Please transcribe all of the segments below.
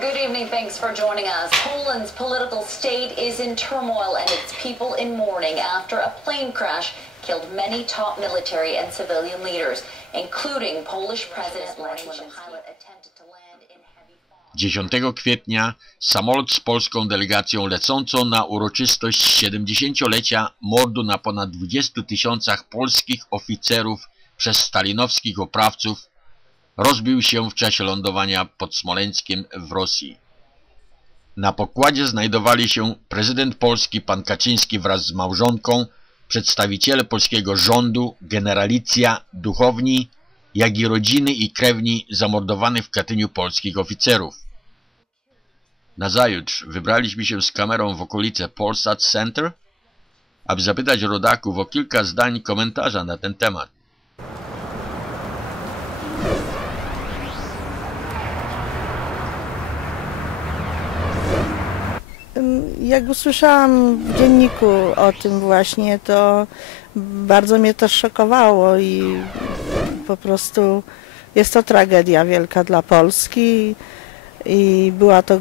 Good evening. Thanks for joining us. Poland's political state is in turmoil and its people in mourning after a plane crash killed many top military and civilian leaders, including Polish President Lech fog. 10 kwietnia samolot z polską delegacją lecącą na uroczystość 70-lecia mordu na ponad 20 tysiącach polskich oficerów przez stalinowskich oprawców rozbił się w czasie lądowania pod Smoleńskiem w Rosji. Na pokładzie znajdowali się prezydent Polski pan Kaczyński wraz z małżonką, przedstawiciele polskiego rządu, generalicja, duchowni, jak i rodziny i krewni zamordowanych w Katyniu polskich oficerów. Nazajutrz wybraliśmy się z kamerą w okolice Polsat Center, aby zapytać rodaków o kilka zdań komentarza na ten temat. Jak usłyszałam w dzienniku o tym właśnie, to bardzo mnie to szokowało i po prostu jest to tragedia wielka dla Polski i była to y,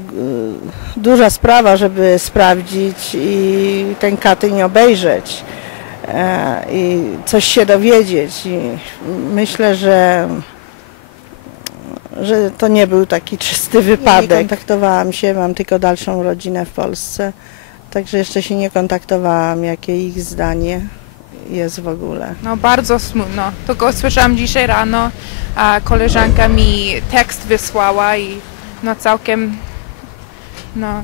duża sprawa, żeby sprawdzić i ten Katyń obejrzeć e, i coś się dowiedzieć. I myślę, że że to nie był taki czysty wypadek. Nie kontaktowałam się, mam tylko dalszą rodzinę w Polsce, także jeszcze się nie kontaktowałam, jakie ich zdanie jest w ogóle. No bardzo smutno. Tylko słyszałam dzisiaj rano, a koleżanka mi tekst wysłała i no całkiem, no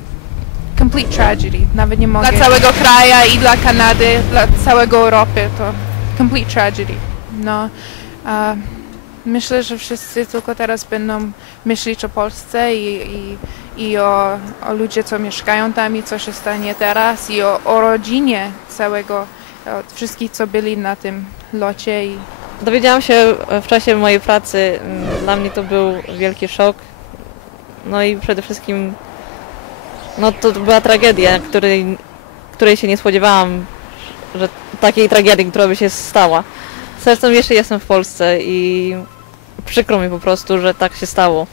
complete tragedy. Nawet nie mogę. Dla całego kraju i dla Kanady, dla całego Europy to complete tragedy. No, a myślę, że wszyscy tylko teraz będą myśleć o Polsce i, i, i o, o ludzie, co mieszkają tam i co się stanie teraz i o, o rodzinie całego, wszystkich, co byli na tym locie i Dowiedziałam się w czasie mojej pracy. mm, Dla mnie to był wielki szok. No i przede wszystkim no to była tragedia, której, której się nie spodziewałam, że takiej tragedii, która by się stała. Sercem jeszcze jestem w Polsce i przykro mi po prostu, że tak się stało.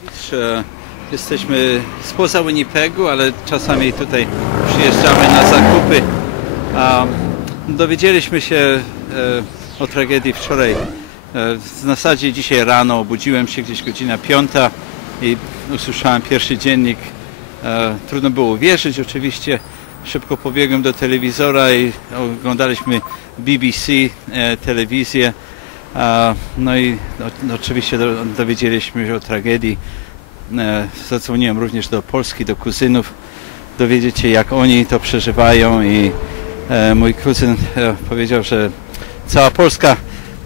jesteśmy spoza Winnipegu, ale czasami tutaj przyjeżdżamy na zakupy. A dowiedzieliśmy się e, o tragedii wczoraj. E, w zasadzie dzisiaj rano obudziłem się gdzieś godzina piąta i usłyszałem pierwszy dziennik. E, trudno było uwierzyć oczywiście. Szybko pobiegłem do telewizora i oglądaliśmy BBC, e, telewizję. A, No i o, oczywiście do, dowiedzieliśmy się o tragedii. E, Zadzwoniłem również do Polski, do kuzynów, dowiedzieć się jak oni to przeżywają i e, mój kuzyn e, powiedział, że cała Polska,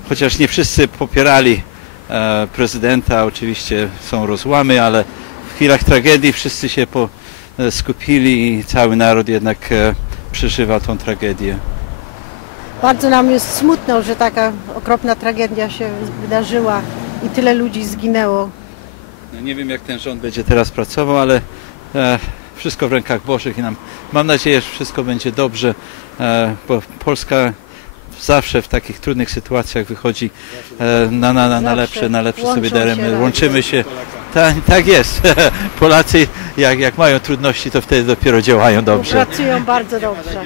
chociaż nie wszyscy popierali e, prezydenta, oczywiście są rozłamy, ale w chwilach tragedii wszyscy się po, e, skupili i cały naród jednak e, przeżywa tą tragedię. Bardzo nam jest smutno, że taka okropna tragedia się wydarzyła i tyle ludzi zginęło. No nie wiem jak ten rząd będzie teraz pracował, ale e, wszystko w rękach Bożych i nam, mam nadzieję, że wszystko będzie dobrze, e, bo Polska zawsze w takich trudnych sytuacjach wychodzi e, na, na, na, na lepsze, na lepsze sobie daremy, razem. łączymy się. Tak, tak jest. Polacy jak, jak mają trudności, to wtedy dopiero działają dobrze. Pracują bardzo dobrze.